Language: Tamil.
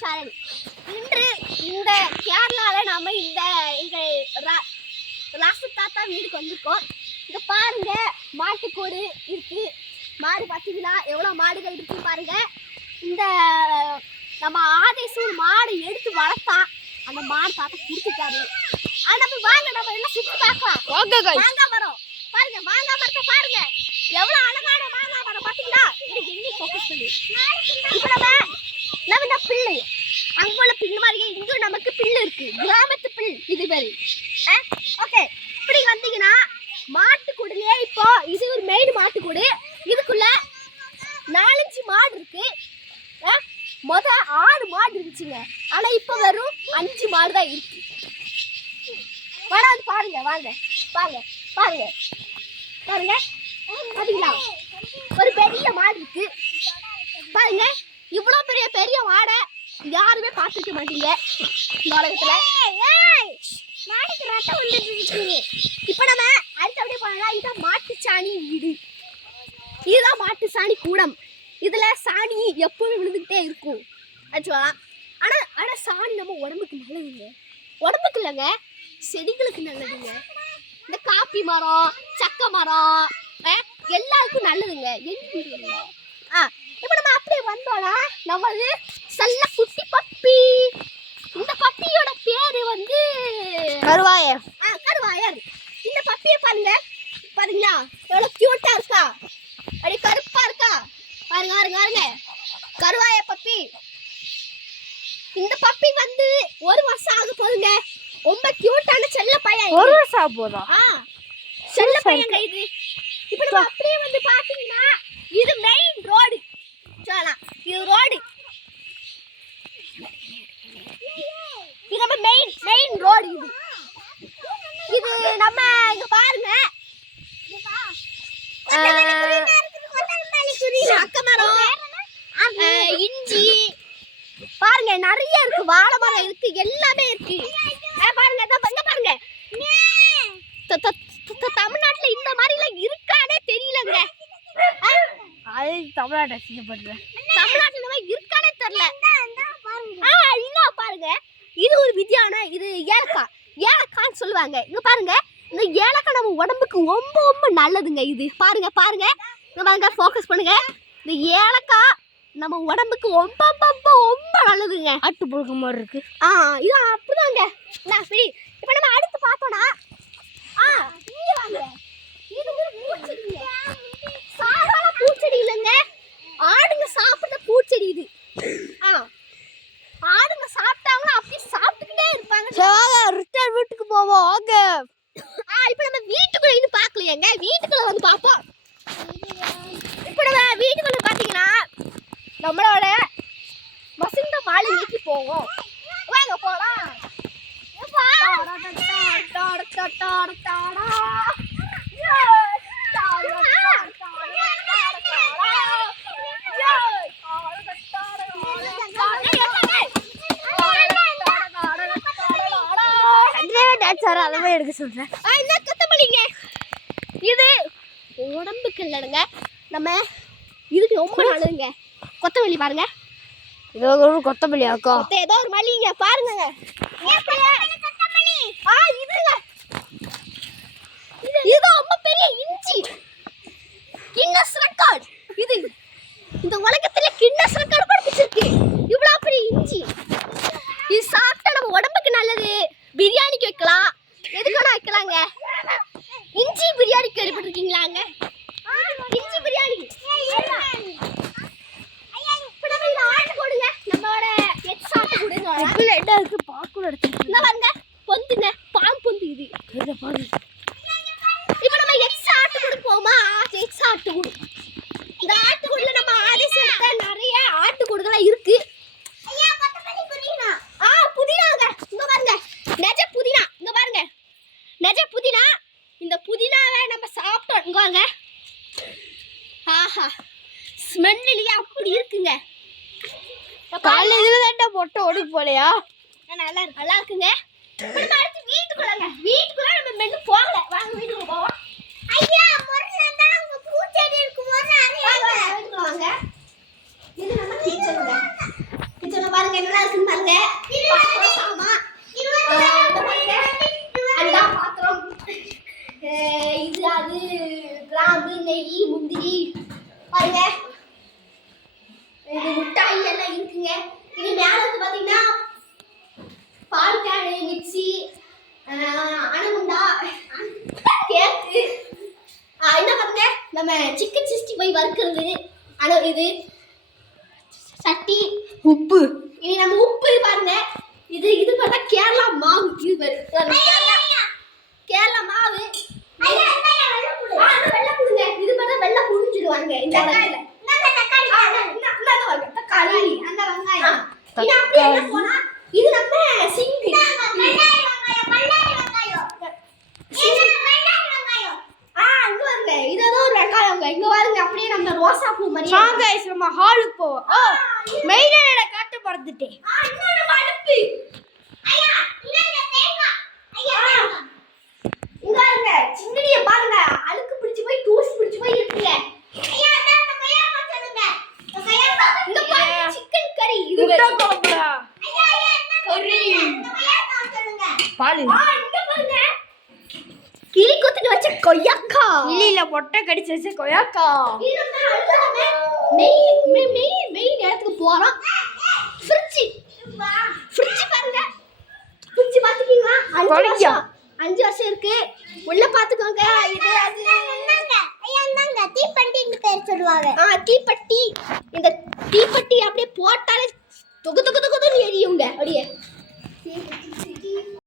சரண். இன்று இந்த கேரளால நாம இந்த எங்கள் ராசு தாத்தா வீடுக்கு வந்திருக்கோம். இங்க பாருங்க மாட்டுக்கோடு இருக்கு. மாடு பார்த்தீங்கன்னா எவ்வளவு மாடுகள் இருக்கு பாருங்க. இந்த நம்ம ஆதேசூர் மாடு எடுத்து வளர்த்தான். அந்த மாடு தாத்தா கொடுத்துட்டாரு. நம்ம வாங்க நம்ம எல்லாம் சுத்தி பார்க்கலாம். மாங்காய் மரம் பாருங்க, மாங்காய் மரத்தை பாருங்க எவ்வளவு அழகான மாங்காய் மரம் பாத்தீங்களா. எனக்கு எங்க ஃபோக்கஸ் பண்ணி இப்ப நம்ம இந்த பிள்ளை அங்க உள்ள பிள்ளை மாதிரியே இங்க நமக்கு பிள்ளை இருக்கு. கிராமத்து பிள்ளை இது பேரு. ஓகே, இப்படி வந்தீங்கன்னா மாட்டுக்கூடுலயே இப்போ இது ஒரு மெயின் மாட்டுக்கூடு. இதுக்குள்ள 4-5 மாடு இருக்கு. முத 6 மாடு இருந்துச்சுங்க. ஆனா இப்ப வெறும் 5 மாடு தான் இருக்கு. வராது பாருங்க, வாங்க பாருங்க பாருங்க பாருங்க பாத்தீங்களா ஒரு பெரிய மாடு இருக்கு பாருங்க. இவ்வளவு பெரிய பெரிய மாடை யாருமே பார்த்துக்க மாட்டீங்க இந்த உலகத்துல. மாடுக்கு ரத்தம் வந்துட்டு. இப்ப நம்ம அடுத்தபடி போனா இதுதான் மாட்டு சாணி வீடு. இதுதான் மாட்டு சாணி கூடம். இதுல சாணி எப்பவும் விழுந்துகிட்டே இருக்கும் ஆச்சுவா. ஆனா சாணி நம்ம உடம்புக்கு நல்லதுங்க. உடம்புக்கு இல்லைங்க, செடிகளுக்கு நல்லதுங்க. இந்த காப்பி மரம், சக்க மரம் எல்லாருக்கும் நல்லதுங்க. இப்ப நம்ம அப்படியே வந்தோம்னா நம்மளது செல்ல குட்டி பப்பி. இந்த பப்பியோட பேரு வந்து கருவாயர். கருவாயர். இந்த பப்பியை பாருங்க, பாருங்களா எவ்வளவு கியூட்டா இருக்கா, அப்படி கருப்பா இருக்கா பாருங்க பாருங்க பாருங்க. கருவாய பப்பி. இந்த பப்பி வந்து 1 வருஷம் ஆக போகுதுங்க. ரொம்ப கியூட்டான செல்ல பையன். 1 வருஷம் ஆக போதா? செல்ல பையன் இது. இப்ப நம்ம அப்படியே வந்து பாத்தீங்கன்னா இது மெயின் ரோடு சொல்லலாம். இது ரோடு, இது நம்ம மெயின் ரோடு. இது நம்ம இங்க பாருங்க அக்கமரம், இஞ்சி பாருங்க நிறைய இருக்கு. வாழை மரம் இருக்கு, எல்லாமே இருக்கு பாருங்க. இங்க பாருங்க, தமிழ்நாட்டுல இந்த மாதிரி எல்லாம் இருக்கானே தெரியலங்க. தமிழ்நாட்டை செய்யப்படுற தமிழ்நாட்டுல இந்த மாதிரி இருக்கானே தெரியல. இன்னும் பாருங்க, இது ஒரு வித்தியான, இது ஏலக்கான்னு சொல்லுவாங்க. இங்க பாருங்க, இந்த ஏலக்காய் நம்ம உடம்புக்கு ரொம்ப ரொம்ப நல்லதுங்க. இது பாருங்க பாருங்க, இங்க பாருங்க ஃபோக்கஸ் பண்ணுங்க. இந்த ஏலக்காய் நம்ம உடம்புக்கு ரொம்ப ரொம்ப ரொம்ப நல்லதுங்க. ஆட்டு புழுக்க மாதிரி இருக்கு. இது அப்படிதாங்க. சரி, இப்ப நம்ம அடுத்து பார்த்தோம்னா இங்க வாங்க. இது ஒரு பூச்செடிங்க. சாதாரண பூச்செடி இல்லைங்க, ஆடுங்க சாப்பிட்ட பூச்செடி இது. ஆடுங்க சாப்பிட்டாங்கன்னா அப்படியே சாப்பிட்டுக்கிட்டே இருப்பாங்க. ரிட்டர்ன் வீட்டுக்கு போவோம் வாங்க. இப்ப நம்ம வீட்டுக்குள்ள இன்னும் பார்க்கலையேங்க, வீட்டுக்குள்ள வந்து பார்ப்போம். இப்ப நம்ம வீட்டுக்குள்ள பாத்தீங்கன்னா நம்மளோட வசந்த மாளிகைக்கு போவோம். வாங்க போலாம். எடுக்க சொல்றேன். கொத்தமல்லிங்க. இது உடம்புக்கு இல்லைங்க, நம்ம இதுக்கு ரொம்ப நல்லதுங்க. கொத்தமல்லி பாருங்க, ஏதோ ஒரு கொத்தமல்லி அக்கா, ஏதோ ஒரு மல்லிங்க பாருங்க. இது ரொம்ப பெரிய இஞ்சி. Guinness record. இது இந்த உலகத்துல கின்னஸ் ரெக்கார்ட் படிச்சிருக்கு. இவ்வளவு பெரிய இஞ்சி. இது சாப்பிட்டா நம்ம உடம்புக்கு நல்லது. பிரியாணிக்கு வைக்கலாம், எதுக்கான வைக்கலாங்க. இஞ்சி பிரியாணி கேள்விப்பட்டிருக்கீங்களாங்க? இஞ்சி பிரியாணி. இப்ப நம்ம இத ஆட்டு போடுங்க. நம்மளோட எக்ஸ் ஆட்டு போடுங்க. இப்பல என்ன இருக்கு பாக்குல எடுத்து. இங்க வாங்க, பொந்துங்க, பாம்பு பொந்து இது. இத பாரு. இப்ப நம்ம எக்ஸ் ஆட்டு கூட போமா. எக்ஸ் ஆட்டு கூட. இந்த ஆட்டு கூடல நம்ம ஆதிசத்த நிறைய ஆட்டு கூடுகள இருக்கு. ஐயா கொத்தமல்லி புதினா. புதினாங்க. இங்க பாருங்க, நெஜ புதினா. இங்க பாருங்க, நெஜ புதினா. இந்த புதினாவை நம்ம சாப்பிட்டோம். இங்க வாங்க, ஸ்மெல்லியே அப்படி இருக்குங்க. காலையில தான் மொட்டை ஓடி போலையா? நல்லா இருக்குங்க. நம்ம அடுத்து வீட்டுக்குள்ளங்க. வீட்டுக்குள்ள நம்ம மென்னு போகல. வாங்க வீட்டுக்கு போவோம். ஐயா முருங்கடா உங்க பூச்செடி இருக்குமோ நிறைய. வாங்க. இது நம்ம கிச்சனுங்க. கிச்சனை பாருங்க என்னெல்லாம் இருக்குன்னு பாருங்க. பாத்திரம், சாமான். இந்த பாருங்க. அண்டா, பாத்திரம். இது அது கிராம்பு, நெய், முந்திரி பாருங்க. இது முட்டாய் எல்லாம் இருக்குங்க. இது மேல வந்து பாத்தீங்கன்னா பால் கேனு, மிக்ஸி, அணுகுண்டா, கேக்கு. என்ன பாருங்க நம்ம சிக்கன் 65 வறுக்கிறது. இது சட்டி, உப்பு. இனி நம்ம உப்பு பாருங்க. இது பார்த்தா கேரளா மாவு. இது பாரு கேரளா மாவு. வெள்ளை புடுங்க. இது பார்த்தா வெள்ளை புடிஞ்சிடுவாங்க இந்த வெங்காயில. தக்காளி, அந்த வெங்காயம். இது அப்படியே என்ன போனா இது நம்ம சிங்க். இங்க பாருங்க. இது ஏதோ ஒரு வெங்காயங்க. இங்க பாருங்க அப்படியே நம்ம ரோசா பூ மாதிரி. கைஸ் நம்ம ஹாலுக்கு போவோம். மெயினா என்ன காட்ட மறந்துட்டேன். இன்னொரு அடுப்பு. இங்க பாருங்க சின்னடிய பாருங்க. அழுக்கு பிடிச்சு போய் தூசி பிடிச்சு போய் இருக்குங்க. இந்த பாருங்க சிக்கன் கறி. இது முட்டை குழம்புடா. கறி. பால். இங்க பாருங்க கிளி கொத்திட்டு வச்ச கொய்யாக்கா. இல்ல மொட்டை கடிச்சு வச்ச கொய்யாக்கா. இது நம்ம அடுத்து மெயின் இடத்துக்கு போறோம். ஃப்ரிட்ஜ் பாருங்க. ஃப்ரிட்ஜ் பாத்துக்கீங்களா? 5 வருஷம் இருக்கு. உள்ள பாத்துக்கோங்க. இது அது தீப்பெட்டின்னு பேர் சொல்லுவாங்க. தீப்பெட்டி. இந்த தீப்பெட்டி அப்படியே போட்டாலே தொகு தொகு தொகுன்னு எரியுங்க அப்படியே.